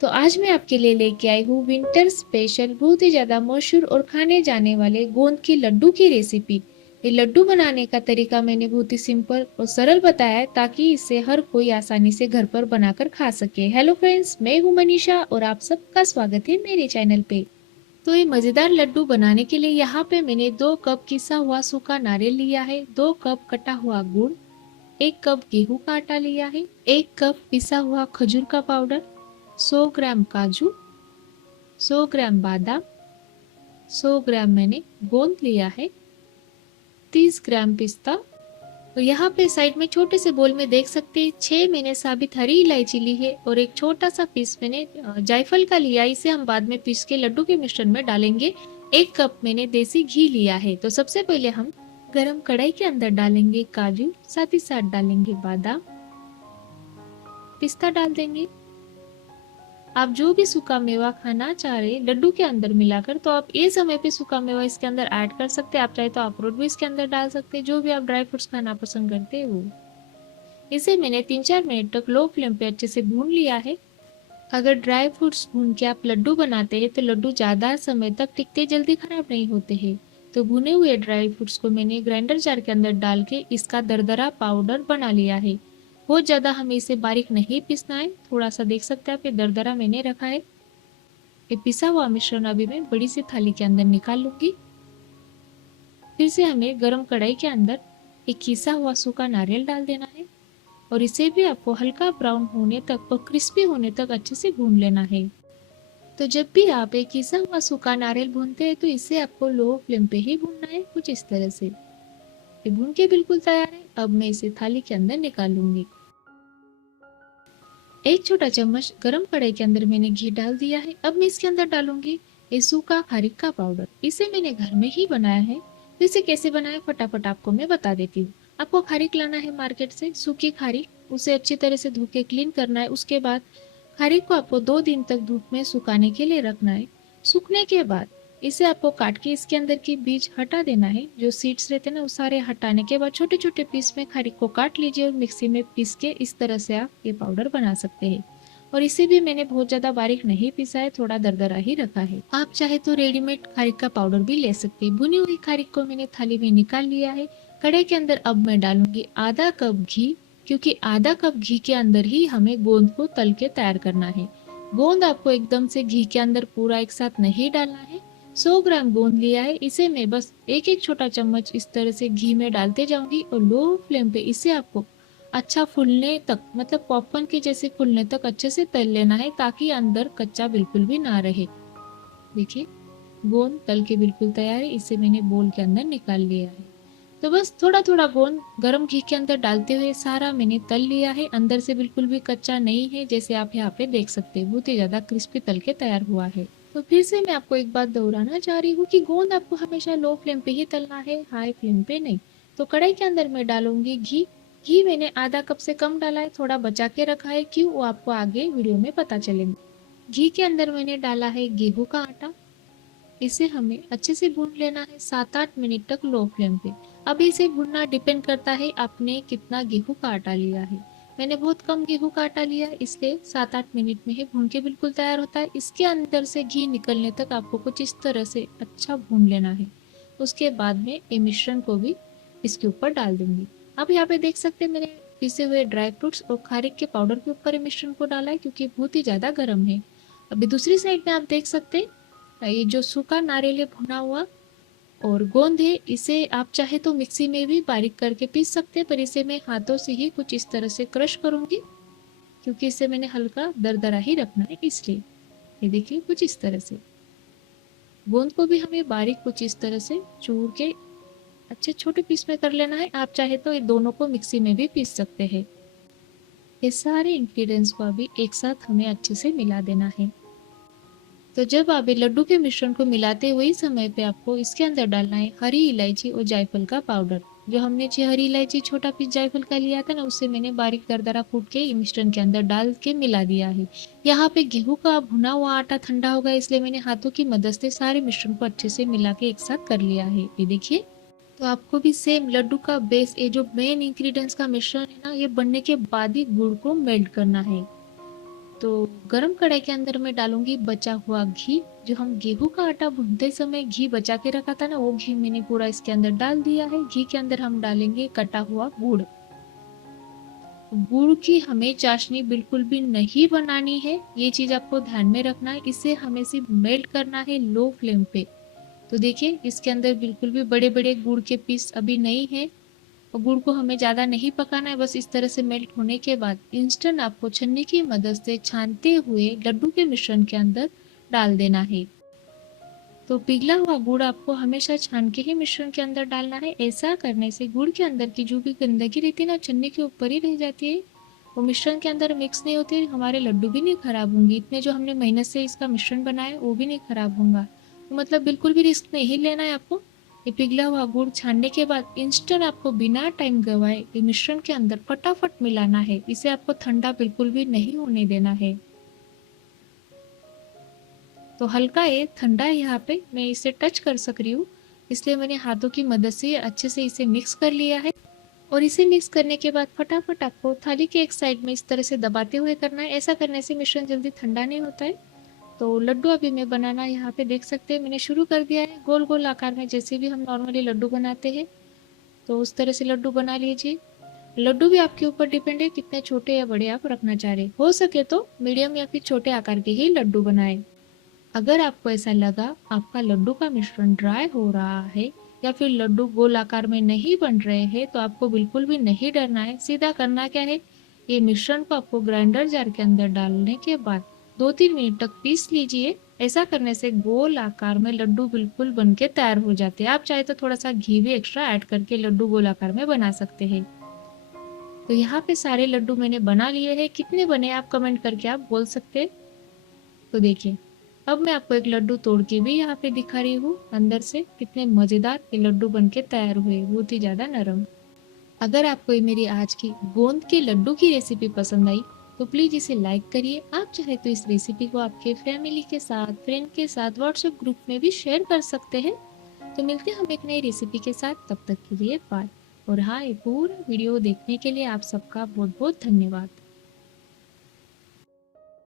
तो आज मैं आपके लिए लेके आई हूँ विंटर स्पेशल बहुत ही ज़्यादा मशहूर और खाने जाने वाले गोंद के लड्डू की रेसिपी। ये लड्डू बनाने का तरीका मैंने बहुत ही सिंपल और सरल बताया है ताकि इसे हर कोई आसानी से घर पर बनाकर खा सके। हेलो फ्रेंड्स, मैं हूँ मनीषा और आप सबका स्वागत है मेरे चैनल पे। तो ये मज़ेदार लड्डू बनाने के लिए यहाँ पे मैंने 2 कप किसा हुआ सूखा नारियल लिया है, 2 कप कटा हुआ गुड़, 1 कप गेहूं का आटा लिया है, 1 कप पिसा हुआ खजूर का पाउडर, 100 ग्राम काजू, 100 ग्राम बादाम, 100 ग्राम मैंने गोंद लिया है, 30 ग्राम पिस्ता। और यहाँ पे साइड में छोटे से बोल में देख सकते हैं 6 मैंने साबित हरी इलायची ली है और एक छोटा सा पीस मैंने जायफल का लिया। इसे हम बाद में पीस के लड्डू के मिश्रण में डालेंगे। 1 कप मैंने देसी घी लिया है। तो सबसे पहले हम गरम कढ़ाई के अंदर डालेंगे काजू, साथ ही साथ डालेंगे बादाम, पिस्ता डाल देंगे। आप जो भी सूखा मेवा खाना चाह रहे लड्डू के अंदर मिलाकर, तो आप ये समय पे सूखा मेवा इसके अंदर ऐड कर सकते हैं। आप चाहे तो अखरोट भी इसके अंदर डाल सकते हैं, जो भी आप ड्राई फ्रूट्स खाना पसंद करते हैं वो। इसे मैंने 3-4 मिनट तक लो फ्लेम पे अच्छे से भून लिया है। अगर ड्राई फ्रूट्स भून के आप लड्डू बनाते हैं तो लड्डू ज्यादा समय तक टिकते, जल्दी खराब नहीं होते हैं। तो भुने हुए ड्राई फ्रूट्स को मैंने ग्राइंडर जार के अंदर डाल के इसका दरदरा पाउडर बना लिया है। बहुत ज्यादा हमें इसे बारीक नहीं पीसना है, थोड़ा सा देख सकते हैं आप, ये दरदरा मैंने रखा है। ये पिसा हुआ मिश्रण अभी मैं बड़ी सी थाली के अंदर निकाल लूंगी। फिर से हमें गरम कढ़ाई के अंदर एक किसा हुआ सूखा नारियल डाल देना है और इसे भी आपको हल्का ब्राउन होने तक और क्रिस्पी होने तक अच्छे से भून लेना है। तो जब भी आप एक किसा हुआ सूखा नारियल भूनते हैं तो इसे आपको लो फ्लेम पे ही भूनना है, कुछ इस तरह से। ये भून के बिल्कुल तैयार है। अब मैं इसे थाली के अंदर निकाल लूंगी। एक छोटा चम्मच गरम कढ़ाई के अंदर मैंने घी डाल दिया है। अब मैं इसके अंदर डालूंगी ये सूखा खारीक का पाउडर। इसे मैंने घर में ही बनाया है। तो इसे कैसे बनाया फटाफट आपको मैं बता देती हूँ। आपको खारीक लाना है मार्केट से, सूखी खारीक, उसे अच्छी तरह से धो के क्लीन करना है। उसके बाद खारीक को आपको 2 दिन तक धूप में सुखाने के लिए रखना है। सूखने के बाद इसे आपको काट के इसके अंदर की बीज हटा देना है। जो सीड्स रहते हैं ना, वो सारे हटाने के बाद छोटे छोटे पीस में खारीक को काट लीजिए और मिक्सी में पीस के इस तरह से आप ये पाउडर बना सकते हैं। और इसे भी मैंने बहुत ज्यादा बारीक नहीं पीसा है, थोड़ा दरदरा ही रखा है। आप चाहे तो रेडीमेड खारीक का पाउडर भी ले सकते हैं। भुनी हुई खारीक को मैंने थाली में निकाल लिया है। कढ़ाई के अंदर अब मैं डालूंगी आधा कप घी, क्योंकि आधा कप घी के अंदर ही हमें गोंद को तल के तैयार करना है। गोंद आपको एकदम से घी के अंदर पूरा एक साथ नहीं डालना है। 100 ग्राम गोंद लिया है, इसे मैं बस एक एक छोटा चम्मच इस तरह से घी में डालते जाऊंगी और लो फ्लेम पे इसे आपको अच्छा फूलने तक, मतलब पॉपकॉर्न के जैसे फूलने तक अच्छे से तल लेना है, ताकि अंदर कच्चा बिल्कुल भी ना रहे। देखिए गोंद तल के बिल्कुल तैयार है। इसे मैंने बोल के अंदर निकाल लिया है। तो बस थोड़ा थोड़ा गोंद गरम घी के अंदर डालते हुए सारा मैंने तल लिया है। अंदर से बिल्कुल भी कच्चा नहीं है, जैसे आप यहाँ पे देख सकते हैं बहुत ही ज्यादा क्रिस्पी तल के तैयार हुआ है। तो फिर से मैं आपको एक बात दोहराना चाह रही हूँ कि गोंद आपको हमेशा लो फ्लेम पे ही तलना है, हाई फ्लेम पे नहीं। तो कढ़ाई के अंदर मैं डालूंगी घी। घी मैंने आधा कप से कम डाला है, थोड़ा बचा के रखा है। क्यों, वो आपको आगे वीडियो में पता चलेगा। घी के अंदर मैंने डाला है गेहूं का आटा। इसे हमें अच्छे से भून लेना है 7-8 मिनट तक लो फ्लेम पे। अब इसे भूनना डिपेंड करता है आपने कितना गेहूं का आटा लिया है। मैंने बहुत कम गेहूं का आटा लिया है, इसलिए 7-8 मिनट में ही भून के बिल्कुल तैयार होता है। इसके अंदर से घी निकलने तक आपको कुछ इस तरह से अच्छा भून लेना है। उसके बाद में ये मिश्रण को भी इसके ऊपर डाल दूंगी। अब यहाँ पे देख सकते हैं मैंने पिसे हुए ड्राई फ्रूट्स और खारीक के पाउडर के ऊपर मिश्रण को डाला है, क्योंकि बहुत ही ज्यादा गर्म है। अभी दूसरी साइड में आप देख सकते हैं ये जो सूखा नारियल है भुना हुआ और गोंद है, इसे आप चाहे तो मिक्सी में भी बारीक करके पीस सकते हैं, पर इसे मैं हाथों से ही कुछ इस तरह से क्रश करूंगी, क्योंकि इसे मैंने हल्का दरदरा ही रखना है इसलिए। ये देखिए कुछ इस तरह से गोंद को भी हमें बारीक कुछ इस तरह से चूर के अच्छे छोटे पीस में कर लेना है। आप चाहे तो ये दोनों को मिक्सी में भी पीस सकते हैं। ये सारे इंग्रेडिएंट्स को अभी एक साथ हमें अच्छे से मिला देना है। तो जब आप लड्डू के मिश्रण को मिलाते हुए समय पे आपको इसके अंदर डालना है हरी इलायची और जायफल का पाउडर। जो हमने हरी इलायची छोटा पीस जायफल का लिया था ना, उससे मैंने बारीक दरदरा कूट के मिश्रण के अंदर डाल के मिला दिया है। यहाँ पे गेहूं का भुना हुआ आटा ठंडा होगा, इसलिए मैंने हाथों की मदद से सारे मिश्रण को अच्छे से मिला के एक साथ कर लिया है। ये देखिए। तो आपको भी सेम लड्डू का बेस, ये जो मेन इंग्रेडिएंट्स का मिश्रण है ना, ये बनने के बाद ही गुड़ को मेल्ट करना है। तो गरम कढ़ाई के अंदर मैं डालूंगी बचा हुआ घी। जो हम गेहूं का आटा भूनते समय घी बचा के रखा था ना, वो घी मैंने पूरा इसके अंदर डाल दिया है। घी के अंदर हम डालेंगे कटा हुआ गुड़। गुड़ की हमें चाशनी बिल्कुल भी नहीं बनानी है, ये चीज आपको ध्यान में रखना है। इसे हमें सिर्फ मेल्ट करना है लो फ्लेम पे। तो देखिए इसके अंदर बिल्कुल भी बड़े बड़े गुड़ के पीस अभी नहीं है। और गुड़ को हमें ज़्यादा नहीं पकाना है, बस इस तरह से मेल्ट होने के बाद इंस्टेंट आपको छन्नी की मदद से छानते हुए लड्डू के मिश्रण के अंदर डाल देना है। तो पिघला हुआ गुड़ आपको हमेशा छान के ही मिश्रण के अंदर डालना है। ऐसा करने से गुड़ के अंदर की जो भी गंदगी रहती है ना, छन्नी के ऊपर ही रह जाती है, वो मिश्रण के अंदर मिक्स नहीं होती, हमारे लड्डू भी नहीं खराब होंगे। इतने जो हमने मेहनत से इसका मिश्रण बनाया वो भी नहीं खराब होगा। तो मतलब बिल्कुल भी रिस्क नहीं लेना है आपको। ये पिघला हुआ गुड़ छानने के बाद इंस्टेंट आपको बिना टाइम गवाए ये मिश्रण के अंदर फटाफट मिलाना है। इसे आपको ठंडा बिल्कुल भी नहीं होने देना है। तो हल्का ये ठंडा है, यहाँ पे मैं इसे टच कर सक रही हूँ, इसलिए मैंने हाथों की मदद से अच्छे से इसे मिक्स कर लिया है। और इसे मिक्स करने के बाद फटाफट आपको थाली के एक साइड में इस तरह से दबाते हुए करना है। ऐसा करने से मिश्रण जल्दी ठंडा नहीं होता है। तो लड्डू अभी मैं बनाना यहाँ पे देख सकते हैं मैंने शुरू कर दिया है। गोल गोल आकार में जैसे भी हम नॉर्मली लड्डू बनाते हैं, तो उस तरह से लड्डू बना लीजिए। लड्डू भी आपके ऊपर डिपेंड है कितने छोटे या बड़े आप रखना चाह रहे। हो सके तो मीडियम या फिर छोटे आकार के ही लड्डू बनाएं। अगर आपको ऐसा लगा आपका लड्डू का मिश्रण ड्राई हो रहा है या फिर लड्डू गोल आकार में नहीं बन रहे हैं, तो आपको बिल्कुल भी नहीं डरना है। सीधा करना क्या है, ये मिश्रण को आपको ग्राइंडर जार के अंदर डालने के बाद 2-3 मिनट तक पीस लीजिए। ऐसा करने से गोल आकार में लड्डू बिल्कुल बनके तैयार हो जाते हैं। आप चाहे तो थोड़ा सा घी भी एक्स्ट्रा ऐड करके लड्डू गोल आकार में बना सकते हैं। तो यहाँ पे सारे लड्डू मैंने बना लिए हैं। कितने बने आप कमेंट करके आप बोल सकते हैं। तो देखिए अब मैं आपको एक लड्डू तोड़ के भी यहाँ पे दिखा रही हूँ अंदर से कितने मजेदार ये लड्डू बनके तैयार हुए, बहुत ही ज्यादा नरम। अगर आपको ये मेरी आज की गोंद के लड्डू की रेसिपी पसंद आई तो प्लीज इसे लाइक करिए। आप चाहे तो इस रेसिपी को आपके फैमिली के साथ, फ्रेंड के साथ व्हाट्सएप ग्रुप में भी शेयर कर सकते हैं। तो मिलते हैं हम एक नई रेसिपी के साथ, तब तक के लिए बाय। और हाँ, ये पूरा वीडियो देखने के लिए आप सबका बहुत बहुत धन्यवाद।